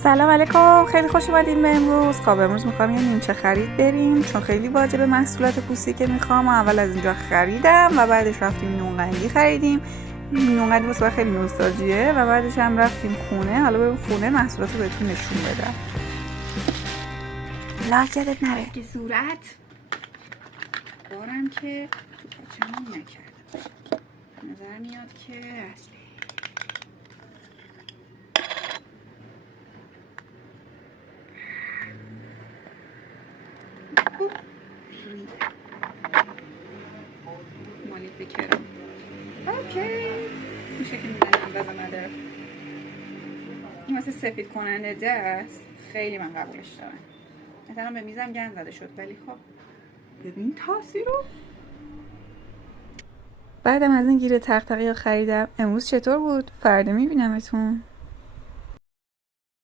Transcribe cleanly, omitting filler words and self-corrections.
سلام علیکم، خیلی خوش اومدین به امروز. خب امروز میخوام یه نیمچه خرید بریم چون خیلی واجبه محصولات پوستی که میخوام. اول از اینجا خریدم و بعدش رفتیم نونقندی خریدیم. نونقندی واسه خیلی نوستالژیه و بعدش هم رفتیم خونه. حالا بریم خونه محصولات رو بهتون نشون بدم. لاک یادت نره که صورت دارم که تو پاچمون نکردم. نظر میاد که اصلی مالی بکرم. اوکی میشه که میزنم بزنده. این واسه سفید کننده دست خیلی من قبولش دارم. مثلا به میزم گند زده شد ولی خب ببین تاثیر رو. بعدم از این گیره تق خریدم. امروز چطور بود؟ فردا میبینمتون.